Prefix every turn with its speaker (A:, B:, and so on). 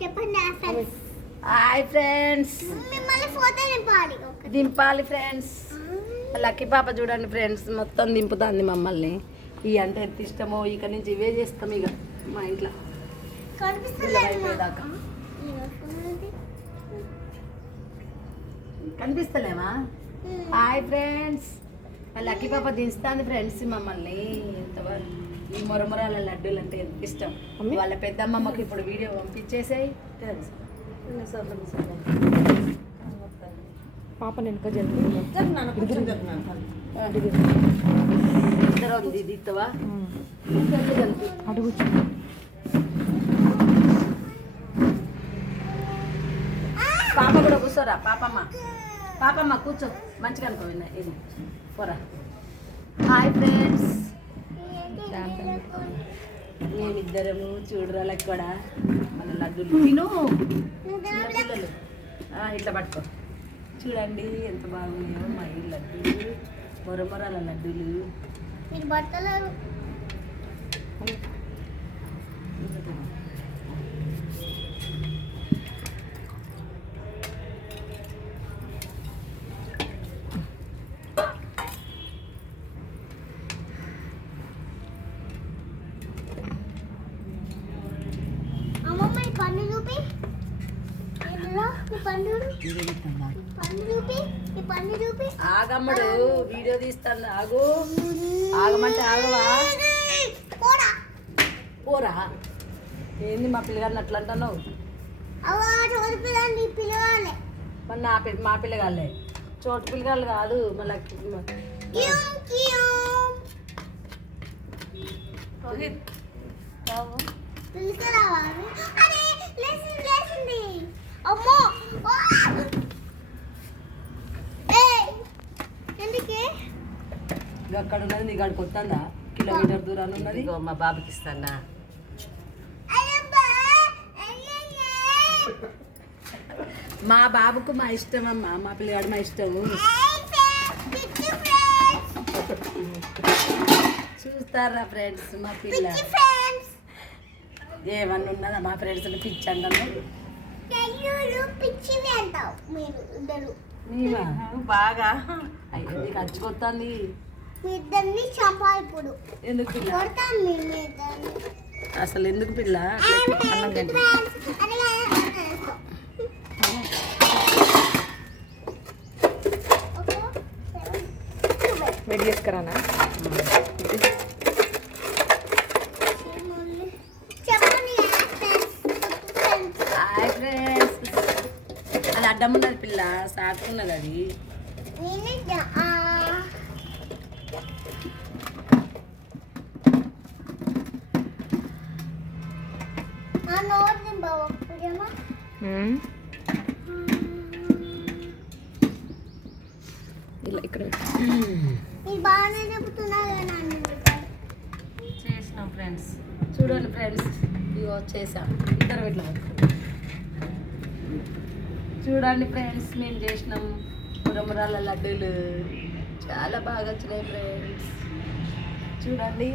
A: చెప్పండి
B: hi friends. దింపాలి friends. Lucky పాప చూడండి ఫ్రెండ్స్ మొత్తం దింపుతుంది మమ్మల్ని. ఈ అంటే ఎంత ఇష్టమో ఇక నుంచి ఇవే చేస్తాం ఇక మా ఇంట్లో. కనిపిస్తలేమా? Hi friends. లక్కీ పాప దించుతుంది ఫ్రెండ్స్ మమ్మల్ని. ఎంతవరకు ఈ మొరమొరాల లడ్డూలు అంటే ఎంత ఇష్టం? వాళ్ళ పెద్దమ్మమ్మకి ఇప్పుడు వీడియో పంపించేసాయి.
C: పాప వెనుక జరిగింది
B: ఇది ఇత్తవా?
C: అడుగు.
B: పాప కూడా కూర్చోరా పాపమ్మ. పాపమ్మ కూర్చో. మంచిగా అనుకో పోరా. హాయ్ ఫ్రెండ్స్ మేమిద్దరము చూడరా కూడా మన లడ్డూలు తిను. పిల్లలు ఆ, ఇట్లా పట్టుకో. చూడండి ఎంత బాగున్నాయో మా ఈ లడ్డూలు మొరమొరాల లడ్డూలు.
A: మీరు బట్టలు అమ్మమ్మ ఈ పండు చూపి ఏంటిదో? ఈ పండు పండు చూపి ఈ పండు చూపి
B: ఆగమ్మడు వీడియో తీస్తాను ఆగు. ఆగమంటే ఆగవా?
A: పోరా.
B: ఏంది మా పిల్లగారిని అట్లా అంటున్నావు? మరి నా పిల్ల మా పిల్లగాళ్ళే చోటు పిల్లగాళ్ళు కాదు మళ్ళీ
A: కియం అమ్మో! ఎందుకే?
B: అక్కడ ఉన్నది నీకు అక్కడికి వస్తుందా? కిలోమీటర్ దూరాన్ని ఉన్నది?
D: మా బాబుకి ఇస్తానా.
B: మా బాబుకు మా ఇష్టం అమ్మా. మా పిల్లగాడు మా ఇష్టము చూస్తారా ఫ్రెండ్స్ మా పిల్ల? ఏమన్నా ఉన్నదా మా ఫ్రెండ్స్ పిచ్చి అంటాను?
D: బాగా.
B: అయ్యో నీకు అచ్చుకొస్తుంది
A: మీ ఇద్దరిని చంపా ఇప్పుడు.
B: ఎందుకు అసలు ఎందుకు పిల్ల? అన్నం గంట
C: వెడి చేసుకురానా
B: హాయ్ ఫ్రెండ్స్ అది అడ్డం ఉన్నది పిల్ల సాటుకున్నది అది
C: ఇలా ఇక్కడ
D: చేసినాం ఫ్రెండ్స్.
B: చూడండి ఫ్రెండ్స్. ఇగో చేసాం. ఇద్దరు ఇట్లా. చూడండి ఫ్రెండ్స్ మేము చేసినాం మురమురాల లడ్డూలు చాలా బాగా వచ్చినాయి ఫ్రెండ్స్ చూడండి.